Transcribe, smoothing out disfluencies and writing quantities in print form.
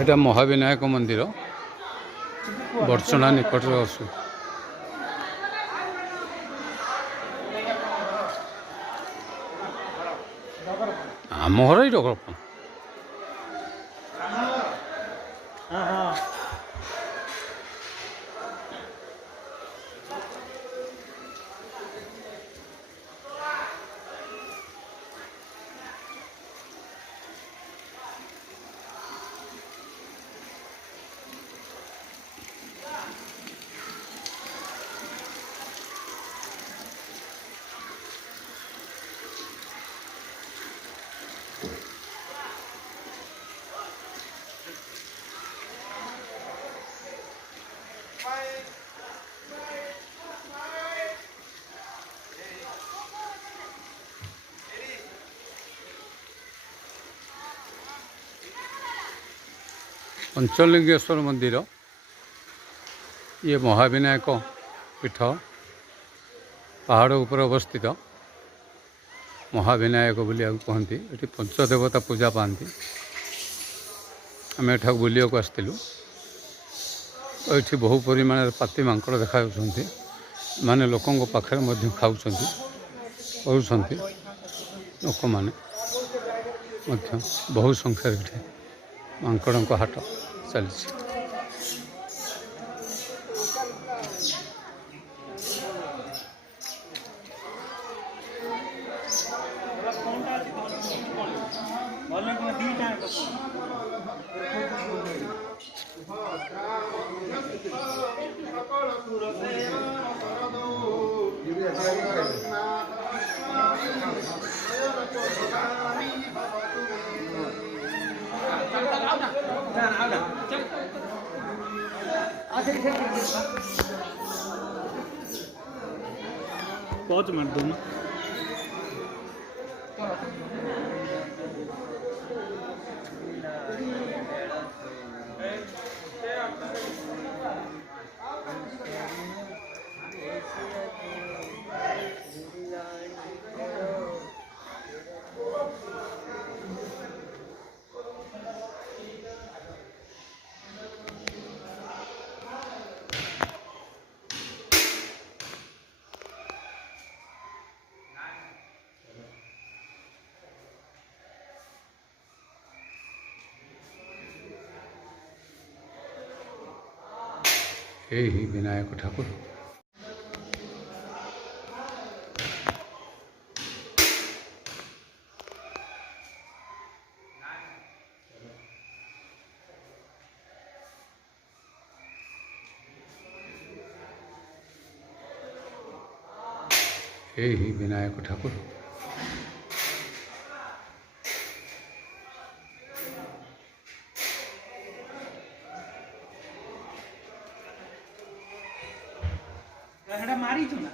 এটা মহাবিনায়ক মন্দির বর্ষଣା নিকটରେ ଅଛୁ। ଆମ ଘର ଏଇଟା କଳ୍ପ पंचलिंगेश्वर मंदिर ये महाविनायक पीठ पहाड़ उपर अवस्थित महाविनायक बोली कहती ये पंचदेवता पूजा पाती आम एठा बुलिया आसलु ये बहु परिमाण पाती मांकड़ देखा माने लोकों पाखे खाऊँ कर लोक मैंने बहु संख्यार मांकड़ों हाट चली बहुत मिनट दो ना यही विनायक ठाकुर यही विनायक ठाकुर मारी तू ना